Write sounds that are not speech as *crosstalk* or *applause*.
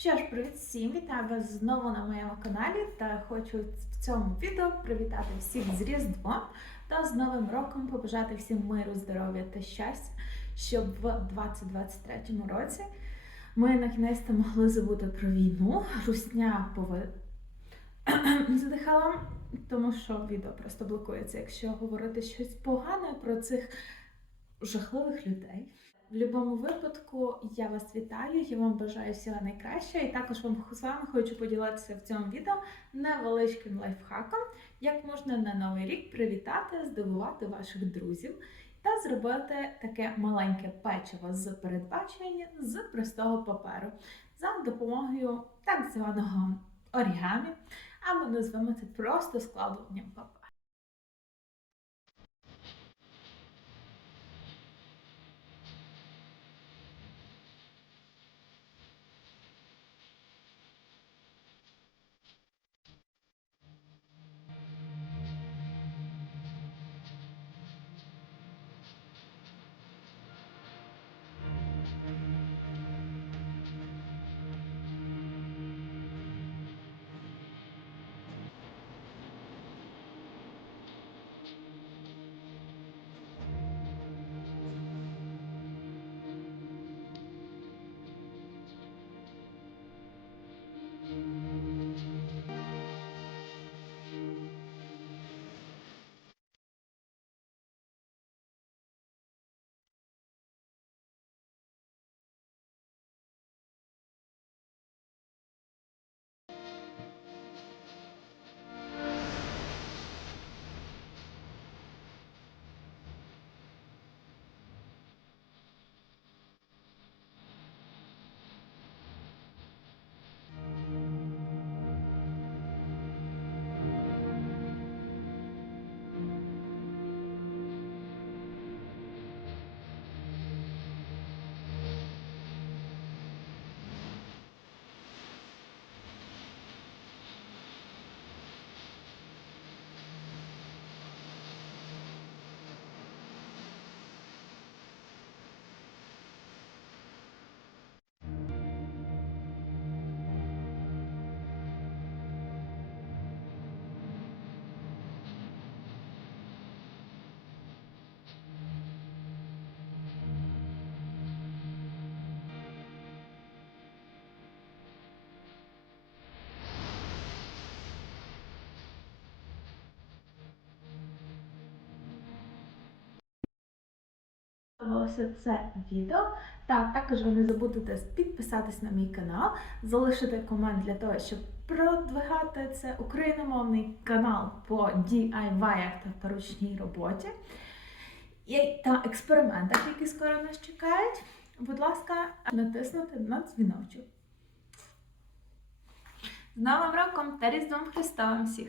Що ж, привіт всім! Вітаю вас знову на моєму каналі та хочу в цьому відео привітати всіх з Різдвом та з Новим роком побажати всім миру, здоров'я та щастя, щоб в 2023 році ми на кінець могли забути про війну. Русня пови... *clears throat* задихала, тому що відео просто блокується, якщо говорити щось погане про цих жахливих людей. В будь-якому випадку я вас вітаю, я вам бажаю всього найкращого, і також вам з вами хочу поділитися в цьому відео невеличким лайфхаком, як можна на новий рік привітати, здивувати ваших друзів та зробити таке маленьке печиво з передбачення з простого паперу за допомогою так званого орігамі, або назвемо це просто складуванням паперу. Сподобалося це відео. Та також ви не забудете підписатись на мій канал, залишити комент для того, щоб продвигати це україномовний канал по DIY та ручній роботі та експериментах, які скоро нас чекають. Будь ласка, натиснути на дзвіночок. З Новим роком та Різдвом Христовим всіх!